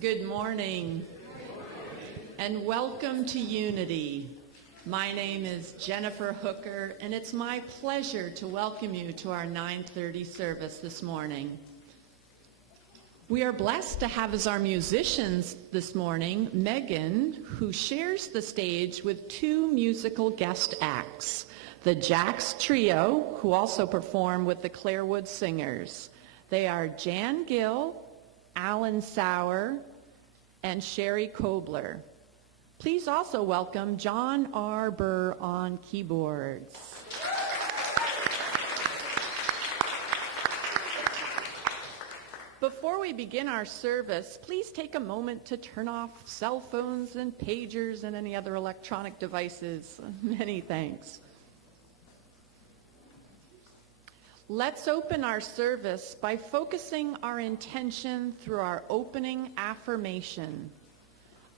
Good morning, and welcome to Unity. My name is Jennifer Hooker, and it's my pleasure to welcome you to our 9:30 service this morning. We are blessed to have as our musicians this morning Megan, who shares the stage with two musical guest acts, the Jax Trio, who also perform with the Clarewood Singers. They are Jan Gill, Alan Sauer, and Sherry Kobler. Please also welcome John R. Burr on keyboards. Before we begin our service, please take a moment to turn off cell phones and pagers and any other electronic devices. Many thanks. Let's open our service by focusing our intention through our opening affirmation.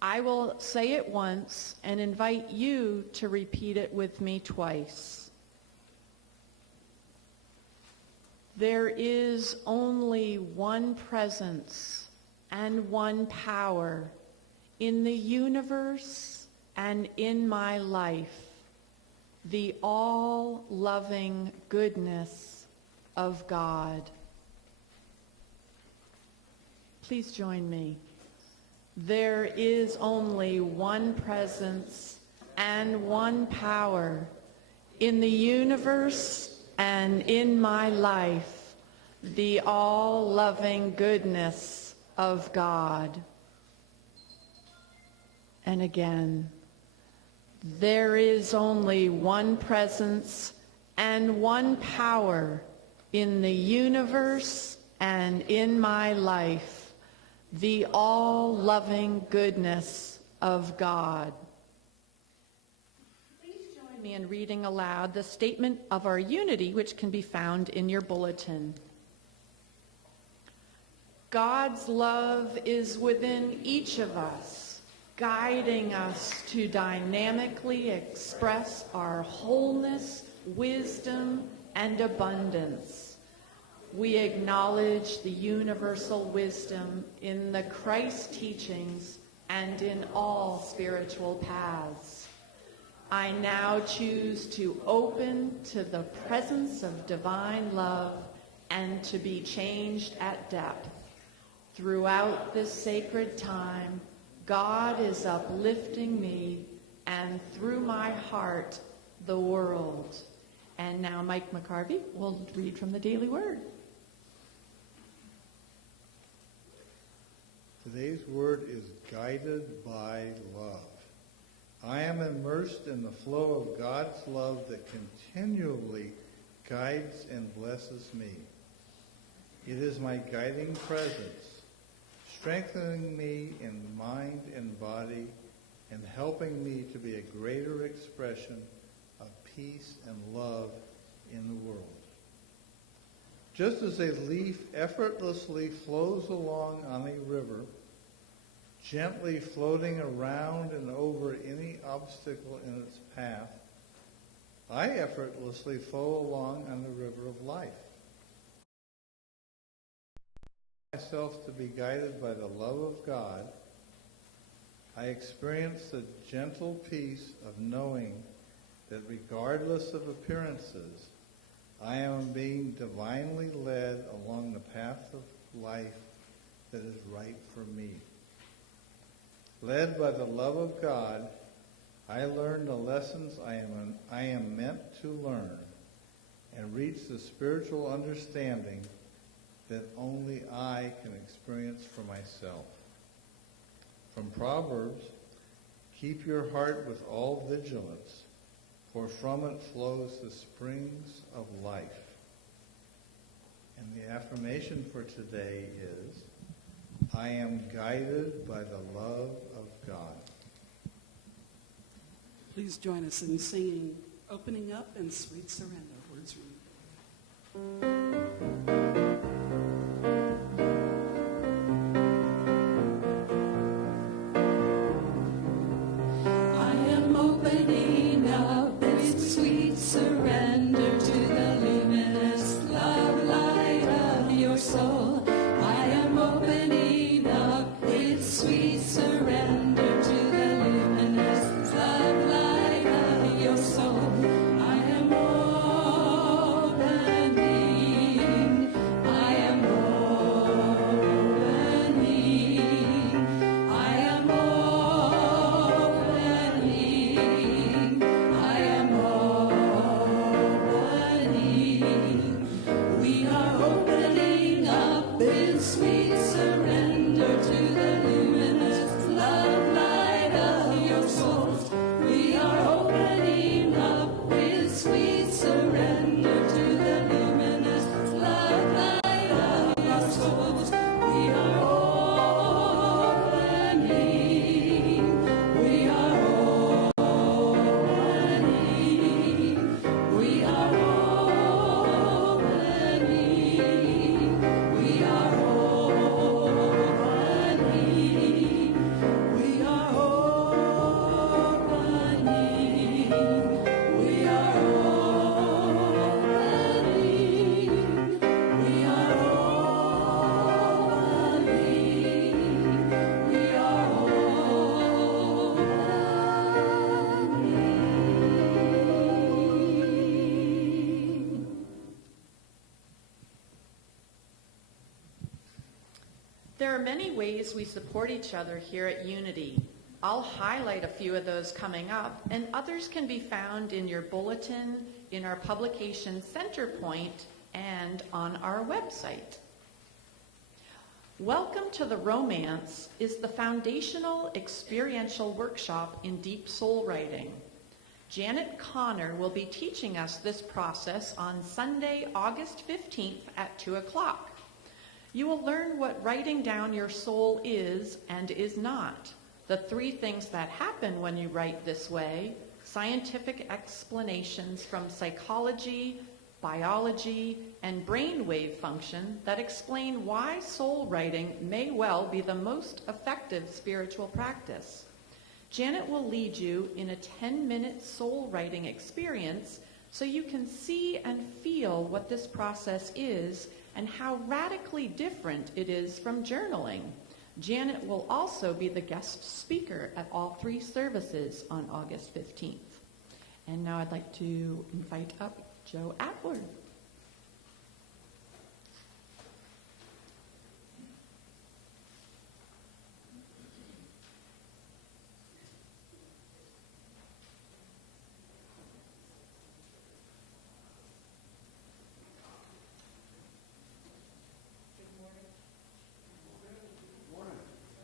I will say it once and invite you to repeat it with me twice. There is only one presence and one power in the universe and in my life, the all-loving goodness of God. Please join me. There is only one presence and one power in the universe and in my life, the all-loving goodness of God. And again, there is only one presence and one power in the universe and in my life, the all-loving goodness of God. Please join me in reading aloud the statement of our unity, which can be found in your bulletin. God's love is within each of us, guiding us to dynamically express our wholeness, wisdom, and abundance. We acknowledge the universal wisdom in the Christ teachings and in all spiritual paths. I now choose to open to the presence of divine love and to be changed at depth. Throughout this sacred time, God is uplifting me and through my heart, the world. And now Mike McCarvey will read from the Daily Word. Today's word is guided by love. I am immersed in the flow of God's love that continually guides and blesses me. It is my guiding presence, strengthening me in mind and body and helping me to be a greater expression of peace and love in the world. Just as a leaf effortlessly flows along on a river, gently floating around and over any obstacle in its path, I effortlessly flow along on the river of life. Myself to be guided by the love of God, I experience the gentle peace of knowing that regardless of appearances, I am being divinely led along the path of life that is right for me. Led by the love of God, I learn the lessons I am meant to learn and reach the spiritual understanding that only I can experience for myself. From Proverbs, keep your heart with all vigilance, for from it flows the springs of life. And the affirmation for today is, I am guided by the love of God. Please join us in singing Opening Up and Sweet Surrender. Words read. Opening up with sweet surrender to the luminous love light of your soul. I am opening up with There are many ways we support each other here at Unity. I'll highlight a few of those coming up, and others can be found in your bulletin, in our publication center point, and on our website. Welcome to the Romance is the foundational experiential workshop in deep soul writing. Janet Connor will be teaching us this process on Sunday, August 15th at 2 o'clock. You will learn what writing down your soul is and is not, the 3 things that happen when you write this way, scientific explanations from psychology, biology, and brainwave function that explain why soul writing may well be the most effective spiritual practice. Janet will lead you in a 10-minute soul writing experience so you can see and feel what this process is and how radically different it is from journaling. Janet will also be the guest speaker at all 3 services on August 15th. And now I'd like to invite up Joe Adler.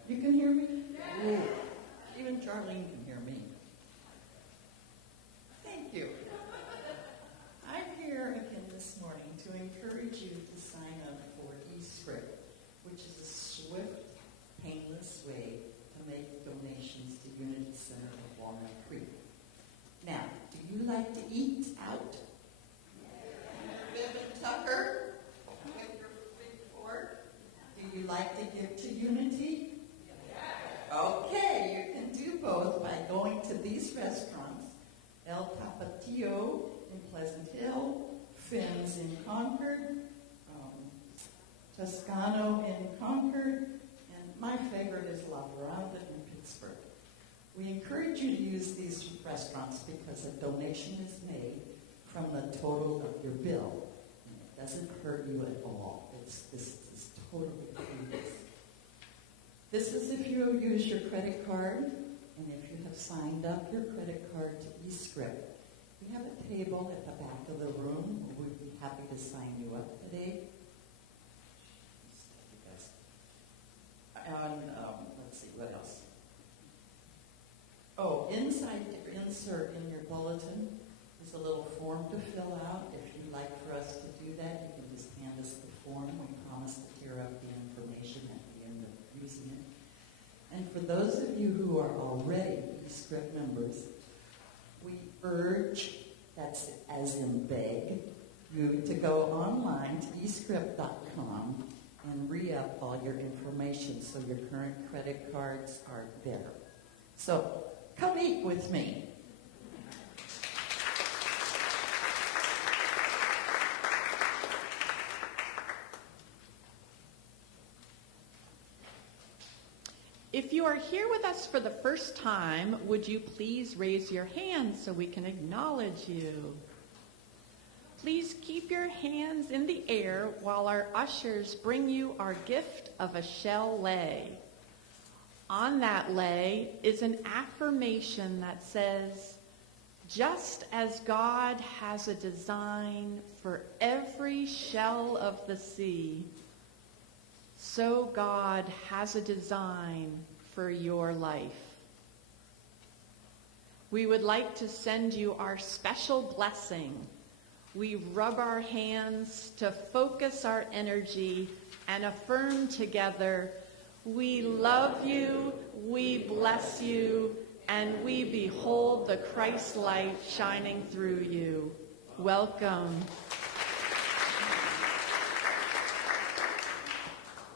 You can hear me? Ooh. Even Charlene can hear me. Thank you. I'm here again this morning to encourage you to sign up for eScript, which is a swift, painless way to make donations to Unity Center of Walnut Creek. Now, do you like to eat out? Bibb and Tucker? With your big fork? Do you like to give to Unity? Okay, you can do both by going to these restaurants: El Tapatio in Pleasant Hill, Finn's in Concord, Toscano in Concord, and my favorite is La Veranda in Pittsburgh. We encourage you to use these restaurants because a donation is made from the total of your bill. And it doesn't hurt you at all. This is totally free. This is if you use your credit card, and if you have signed up your credit card to eScript. We have a table at the back of the room. We'd be happy to sign you up today. And let's see, what else? Oh, inside your insert in your bulletin is a little form to fill out. If you'd like for us to do that, you can just hand us the form. We promise to tear up the information at the end of using it. And for those of you who are already eScript members, we urge, that's as in beg, you to go online to eScript.com and re-up all your information so your current credit cards are there. So come eat with me. If you are here with us for the first time, would you please raise your hand so we can acknowledge you? Please keep your hands in the air while our ushers bring you our gift of a shell lei. On that lei is an affirmation that says, just as God has a design for every shell of the sea, so God has a design for your life. We would like to send you our special blessing. We rub our hands to focus our energy and affirm together, we love you, we bless you, and we behold the Christ light shining through you. Welcome.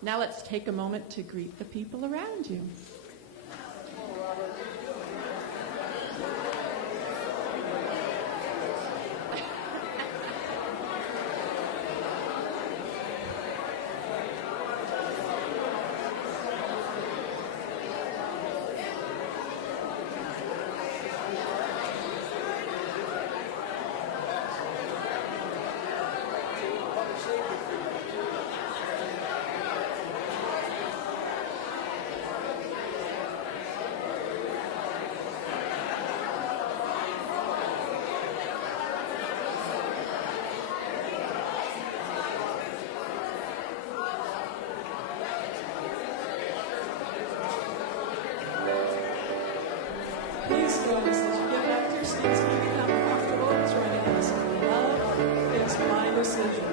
Now let's take a moment to greet the people around you. join us as you get back to your seats and you become comfortable joining us. Love is my decision.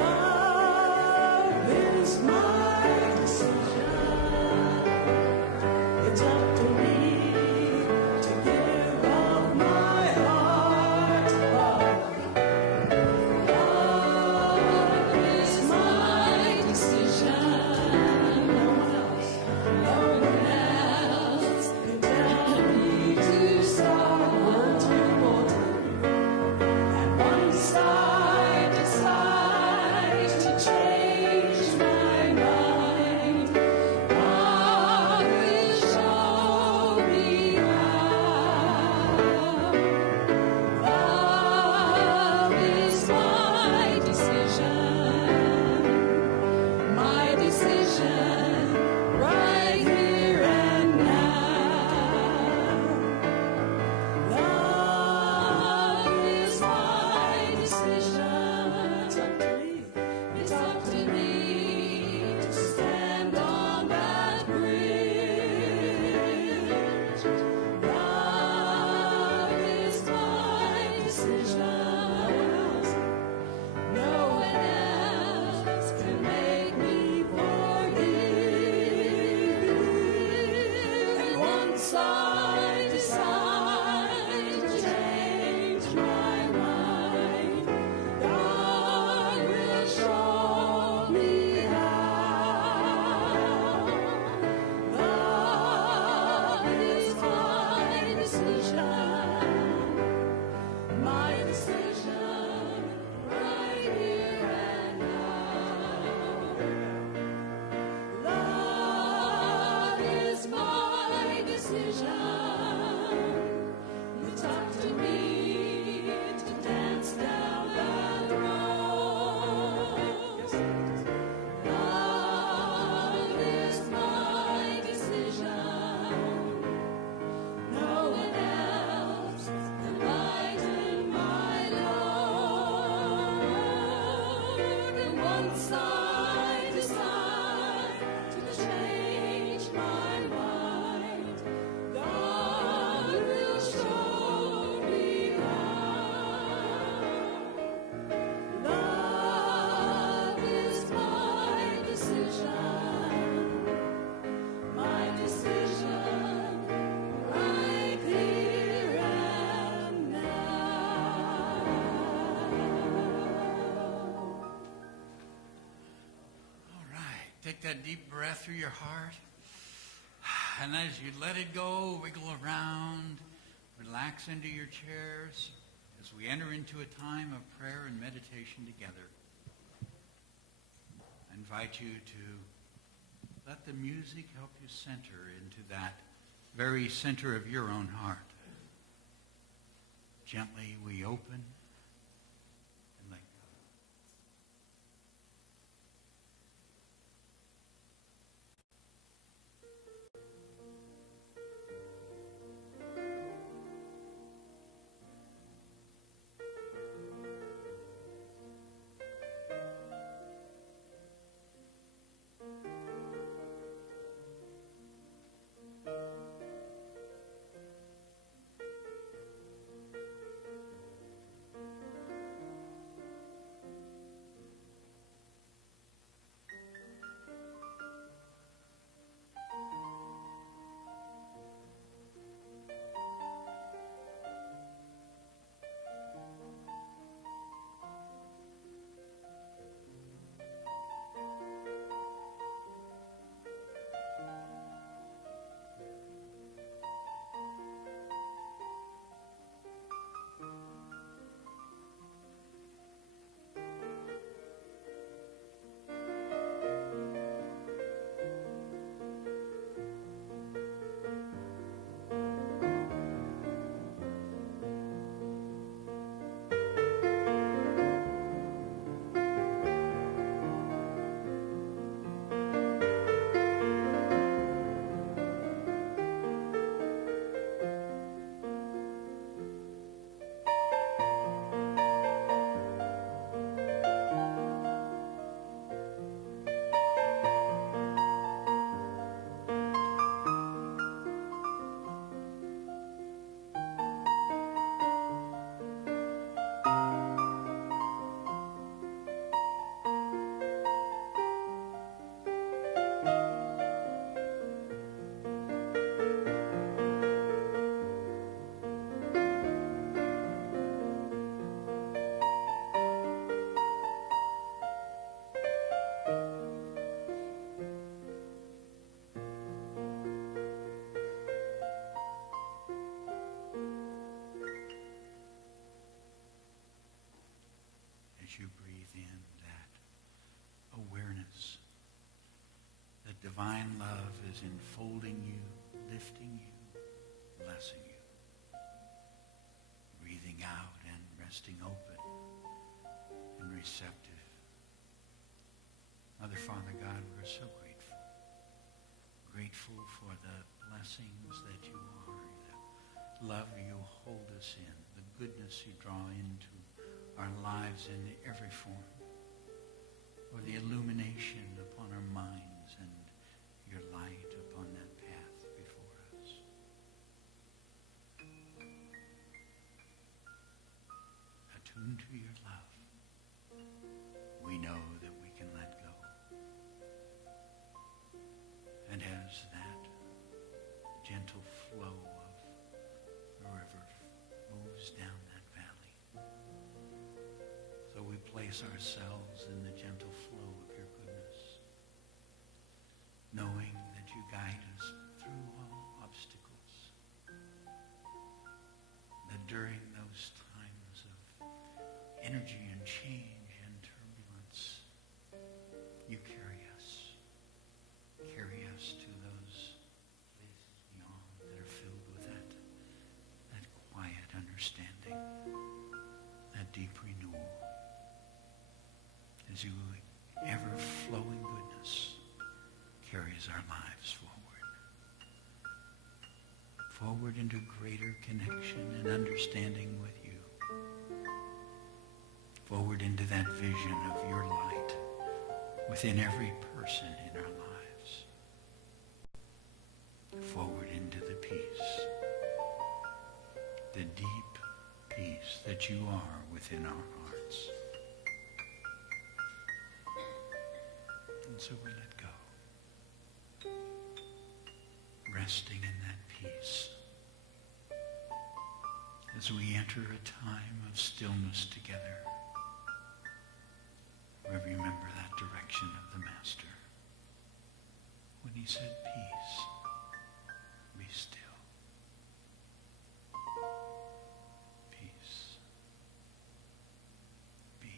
Love is my decision. It's up to me to give up my heart. Love is my decision. No one else. No one else Can tell me to start. word to the bulletin. And once I decide to change my mind, God will show me how. Love is my decision, right here and now. Love is my decision. It's up to me. It's up to me to stand on that bridge. Love is my decision. No one else can make me forgive. And once I decide to change my mind, God will show me how. Love is my decision, right here and now. Love is my decision. It's up to me to dance down that road. Love is my decision. No one else can lighten my load. And once I decide to change my mind, God will show me how. Love is my decision, right here and now. All right, take that deep breath through your heart. And as you let it go, wiggle around, relax into your chairs as we enter into a time of prayer and meditation together. I invite you to let the music help you center into that very center of your own heart. Gently we open and let go. divine love is enfolding you, lifting you, blessing you. Breathing out and resting open and receptive. Mother, Father, God, we're so grateful. Grateful for the blessings that you are, the love you hold us in, the goodness you draw into our lives in every form, for the illumination upon our minds and your light upon that path before us. Attuned to your love, we know that we can let go. And as that gentle flow of the river moves down that valley, so we place ourselves in the gentle flow of your goodness, knowing that you guide us through all obstacles, that during those times of energy and change and turbulence, you carry us to those places beyond that are filled with that quiet understanding, that deep renewal, as your ever-flowing goodness carries our lives forward into greater connection and understanding with you, forward into that vision of your light within every person in our lives, forward into the peace, the deep peace that you are within our hearts. And so we let go, resting in that peace as we enter a time of stillness together. We remember that direction of the Master when he said, peace, be still. Peace, be.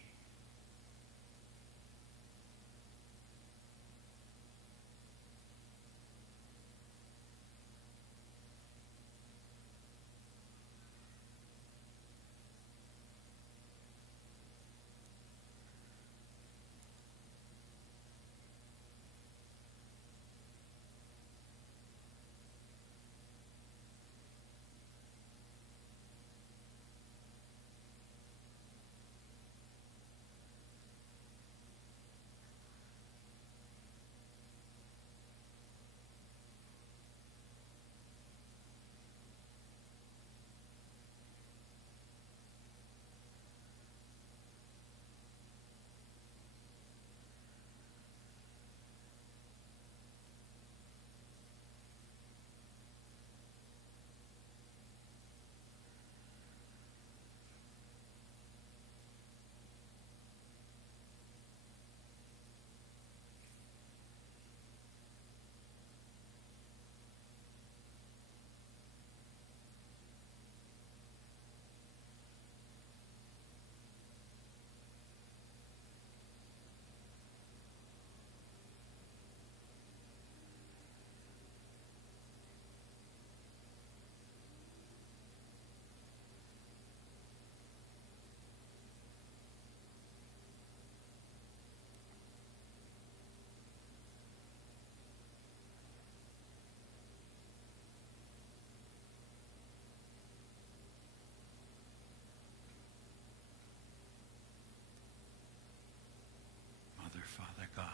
Father God,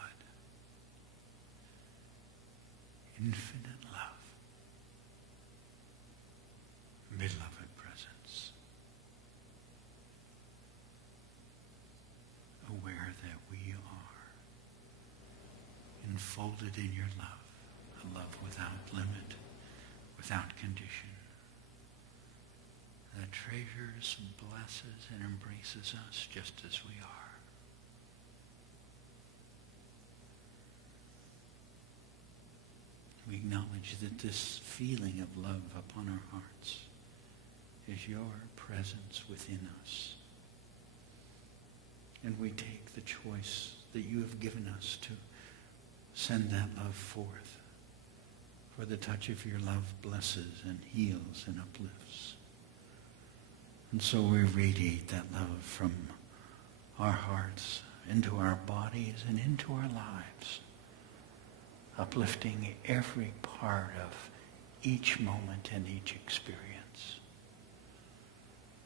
infinite love, beloved presence, aware that we are enfolded in your love, a love without limit, without condition, that treasures, blesses, and embraces us just as we are. We acknowledge that this feeling of love upon our hearts is your presence within us. And we take the choice that you have given us to Send that love forth. For the touch of your love blesses and heals and uplifts. And so we radiate that love from our hearts into our bodies and into our lives, uplifting every part of each moment and each experience.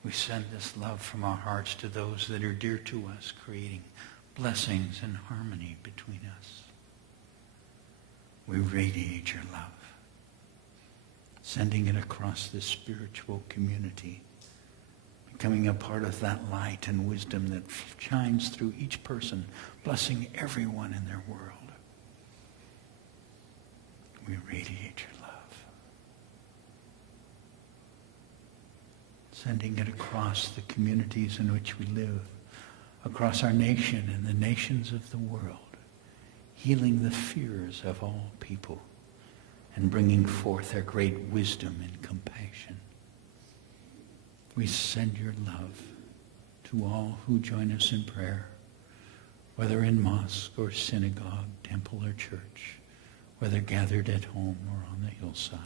We send this love from our hearts to those that are dear to us, creating blessings and harmony between us. We radiate your love, sending it across this spiritual community, becoming a part of that light and wisdom that shines through each person, blessing everyone in their world. We radiate your love, sending it across the communities in which we live, across our nation and the nations of the world, healing the fears of all people and bringing forth their great wisdom and compassion. We send your love to all who join us in prayer, whether in mosque or synagogue, temple or church, whether gathered at home or on the hillside.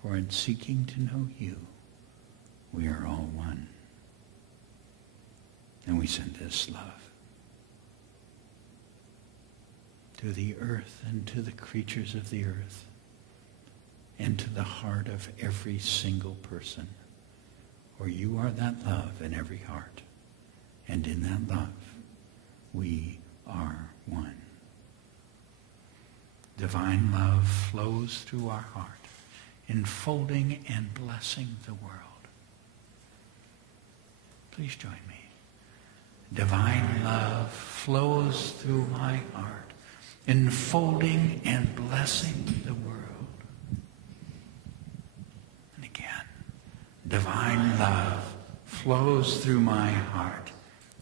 For in seeking to know you, we are all one. And we send this love to the earth and to the creatures of the earth and to the heart of every single person. For you are that love in every heart. And in that love, we are one. Divine love flows through our heart, enfolding and blessing the world. Please join me. Divine love flows through my heart, enfolding and blessing the world. And again, divine love flows through my heart,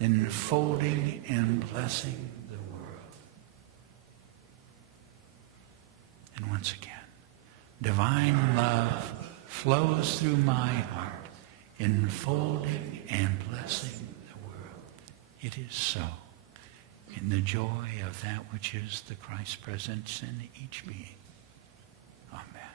enfolding and blessing the world. And once again, divine love flows through my heart, enfolding and blessing the world. It is so, in the joy of that which is the Christ presence in each being. Amen.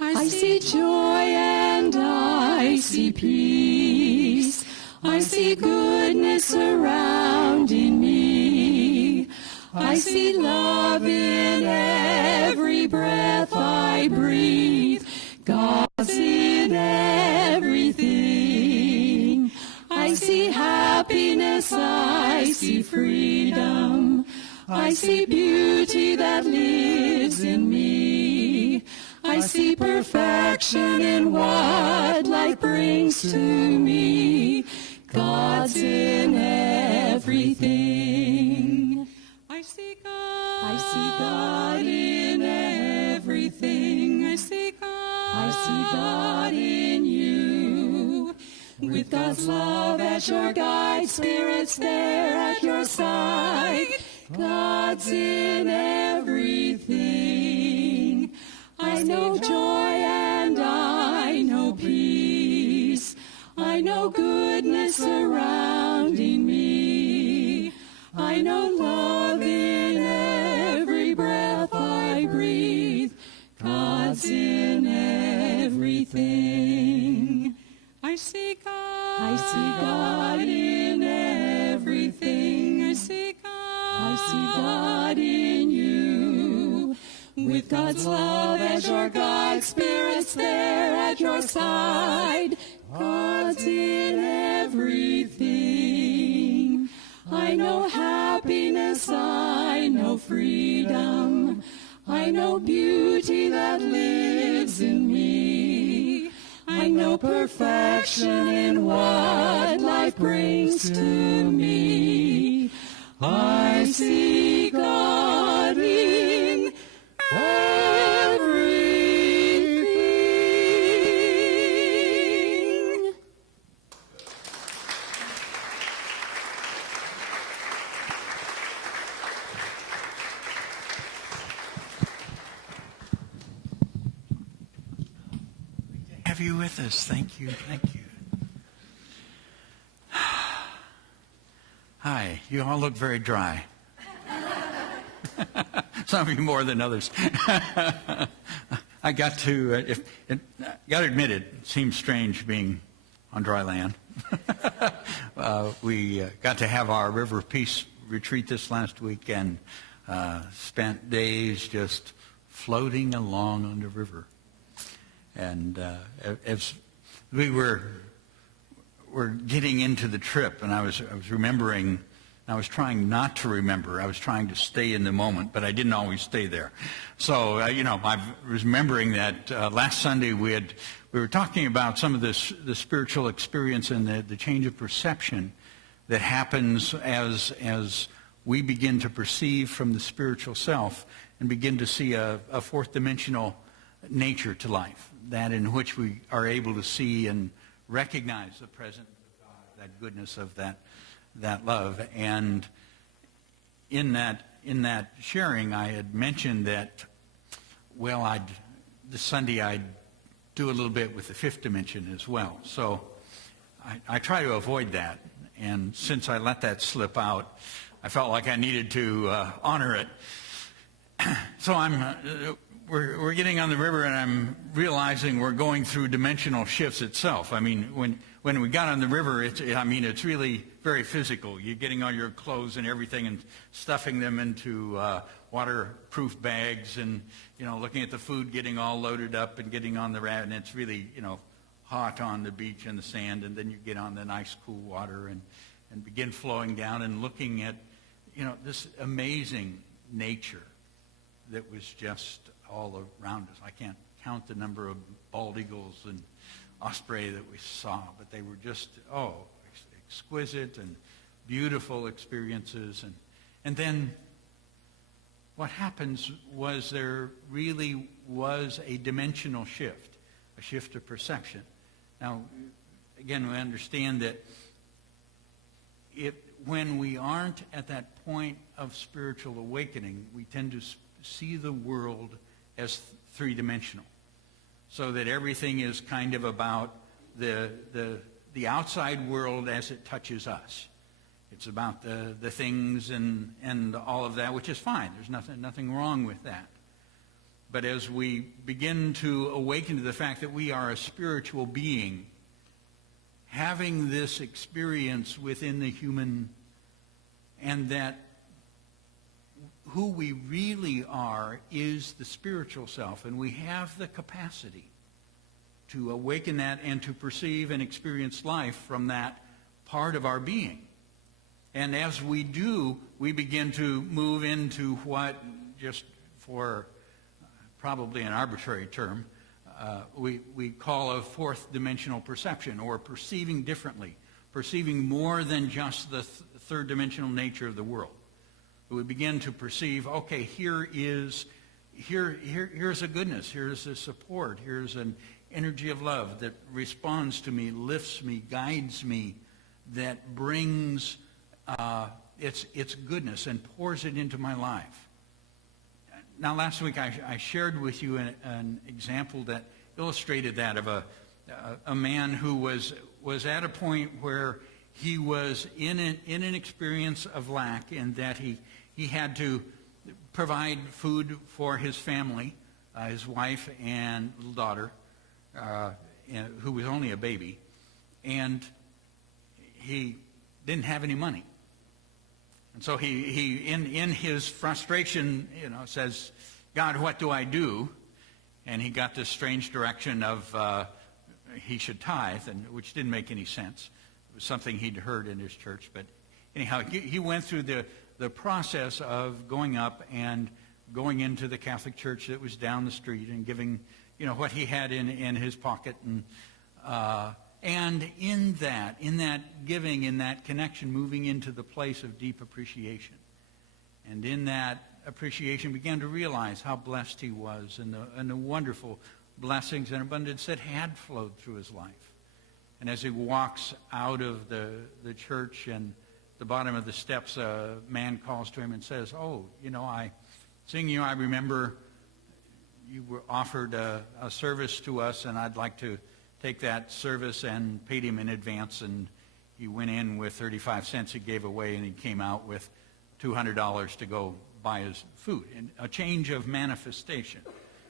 I see joy and I see peace. I see goodness surrounding me. I see love in every breath I breathe. God's in everything. I see happiness, I see freedom. I see beauty that lives in me. I see perfection in what life brings to me. God's in everything. I see God in everything. I see God in you. With God's love as your guide, Spirit's there at your side. God's in everything. I know joy and I know peace. I know goodness surrounding me. I know love in every breath I breathe. God's in everything. I see God in everything. I see God in you. With God's love as your guide, Spirit's there at your side. God's in everything. I know happiness, I know freedom. I know beauty that lives in me. I know perfection in what life brings to me. I see God in everything. have you with us. Thank you. Thank you. Hi. You all look very dry. Some of you more than others. I got to admit it seems strange being on dry land. We got to have our River of Peace retreat this last week and spent days just floating along on the river. And as we were getting into the trip, and I was remembering. I was trying not to remember. I was trying to stay in the moment, but I didn't always stay there. So, I was remembering that last Sunday we were talking about some of the spiritual experience and the change of perception that happens as we begin to perceive from the spiritual self and begin to see a fourth dimensional nature to life, that in which we are able to see and recognize the presence of God, that goodness of that love. And in that sharing, I had mentioned that, this Sunday I'd do a little bit with the fifth dimension as well. So I try to avoid that. And since I let that slip out, I felt like I needed to honor it. So we're getting on the river, and I'm realizing we're going through dimensional shifts itself. I mean, when we got on the river, it's really very physical. You're getting all your clothes and everything and stuffing them into waterproof bags, and looking at the food getting all loaded up and getting on the raft, and it's really hot on the beach and the sand, and then you get on the nice cool water and begin flowing down and looking at this amazing nature that was just all around us. I can't count the number of bald eagles and osprey that we saw, but they were just exquisite and beautiful experiences. And then what happens was there really was a dimensional shift, a shift of perception. Now, again, we understand that when we aren't at that point of spiritual awakening, we tend to see the world as three-dimensional, so that everything is kind of about the outside world as it touches us. It's about the things and all of that, which is fine. There's nothing wrong with that. But as we begin to awaken to the fact that we are a spiritual being, having this experience within the human, and that who we really are is the spiritual self, and we have the capacity to awaken that and to perceive and experience life from that part of our being. And as we do, we begin to move into what, just for probably an arbitrary term, we call a fourth dimensional perception, or perceiving differently, perceiving more than just the third dimensional nature of the world. We begin to perceive, okay, here's a goodness, here's a support, here's an energy of love that responds to me, lifts me, guides me, that brings its goodness and pours it into my life. Now, last week I shared with you an example that illustrated that, of a man who was at a point where he was in an experience of lack, and that he had to provide food for his family, his wife and little daughter, who was only a baby, and he didn't have any money. And so he in his frustration, says, God, what do I do? And he got this strange direction of he should tithe, which didn't make any sense. It was something he'd heard in his church. But anyhow, he went through the process of going up and going into the Catholic church that was down the street and giving, what he had in his pocket. And in that giving, in that connection, moving into the place of deep appreciation. And in that appreciation, began to realize how blessed he was, and the wonderful blessings and abundance that had flowed through his life. And as he walks out of the church, and the bottom of the steps, a man calls to him and says, I remember you were offered a service to us, and I'd like to take that service and paid him in advance, and he went in with 35 cents he gave away, and he came out with $200 to go buy his food. And a change of manifestation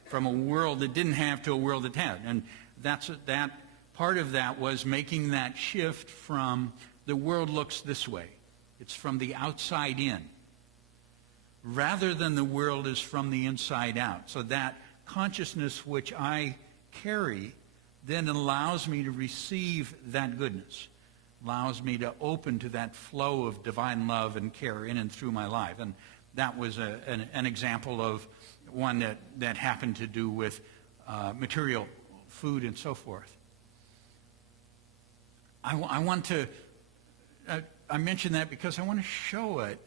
from a world that didn't have to a world that had. And that part of that was making that shift from the world looks this way. It's from the outside in, rather than the world is from the inside out. So that consciousness which I carry then allows me to receive that goodness, allows me to open to that flow of divine love and care in and through my life. And that was an example of one that happened to do with material food and so forth. I want to, I mention that because I want to show it,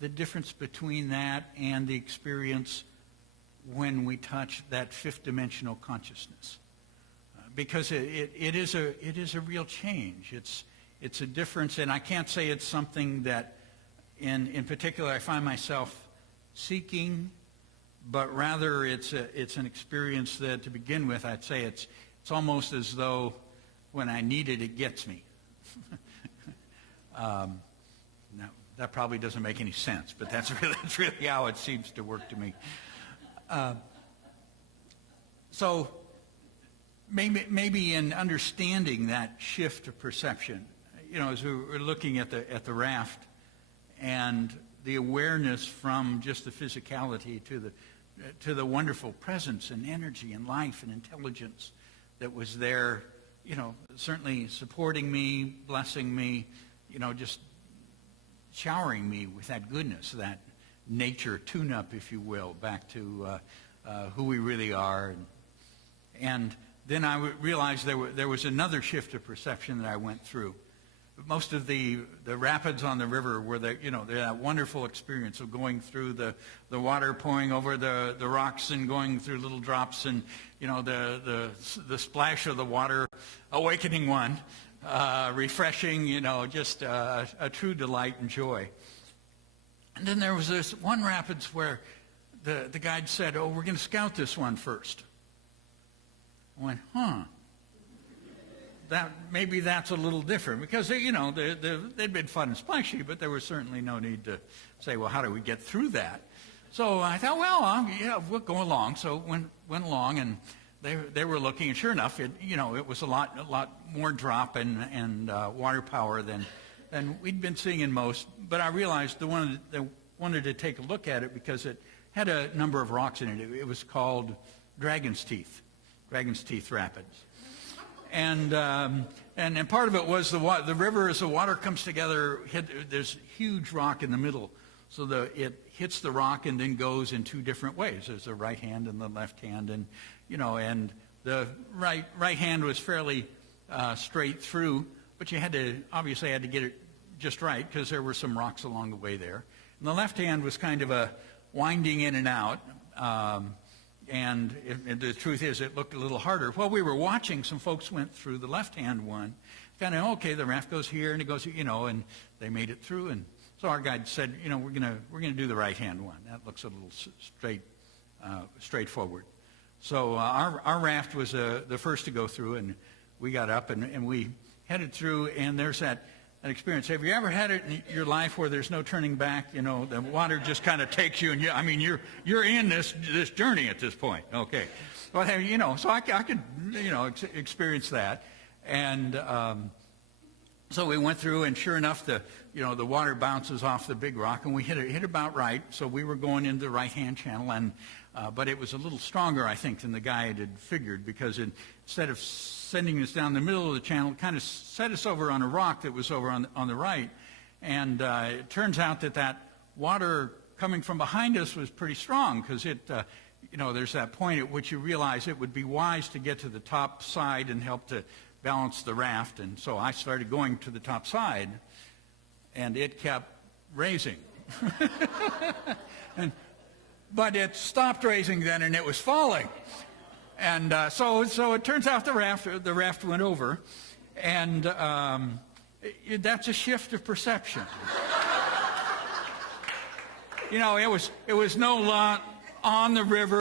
the difference between that and the experience when we touch that fifth dimensional consciousness. Because it is a real change. It's a difference, and I can't say it's something that in particular I find myself seeking, but rather it's an experience that, to begin with, I'd say it's almost as though when I need it, it gets me. Now, that probably doesn't make any sense, but that's really how it seems to work to me. So maybe in understanding that shift of perception, as we were looking at the raft and the awareness from just the physicality to the wonderful presence and energy and life and intelligence that was there, certainly supporting me, blessing me, just showering me with that goodness, that nature tune-up, if you will, back to who we really are. And then I realized there was another shift of perception that I went through. Most of the rapids on the river were that wonderful experience of going through the water pouring over the rocks and going through little drops, and the splash of the water awakening one, refreshing, just a true delight and joy. And then there was this one rapids where the guide said, "Oh, we're going to scout this one first." I went, maybe that's a little different, because they'd been fun and splashy, but there was certainly no need to say, well, how do we get through that? So I thought, well, we'll go along. So went along, and they were looking, and sure enough, it was a lot more drop and water power than we'd been seeing in most. But I realized they wanted to take a look at it because it had a number of rocks in it. It was called Dragon's Teeth Rapids. And part of it was the river, as the water comes together, there's a huge rock in the middle. So it hits the rock and then goes in two different ways. There's a right hand and the left hand. And, and the right hand was fairly straight through, but you obviously had to get it just right because there were some rocks along the way there. And the left hand was kind of a winding in and out. And the truth is, it looked a little harder. While we were watching, some folks went through the left-hand one. Kind of, okay, the raft goes here, and it goes, and they made it through. And so our guide said, we're gonna do the right-hand one. That looks a little straightforward. So our raft was the first to go through, and we got up and we headed through. And there's that experience. Have you ever had it in your life where there's no turning back? The water just kind of takes you, and you're in this journey at this point. Okay, well, so I could experience that, and so we went through, and sure enough, the water bounces off the big rock, and we hit about right. So we were going into the right-hand channel, and but it was a little stronger, I think, than the guide had figured, because instead of sending us down the middle of the channel, it kind of set us over on a rock that was over on the right. And it turns out that water coming from behind us was pretty strong, because there's that point at which you realize it would be wise to get to the top side and help to balance the raft. And so I started going to the top side, and it kept raising. But it stopped raising then, and it was falling. And so it turns out the raft went over, and that's a shift of perception. It was no lot on the river.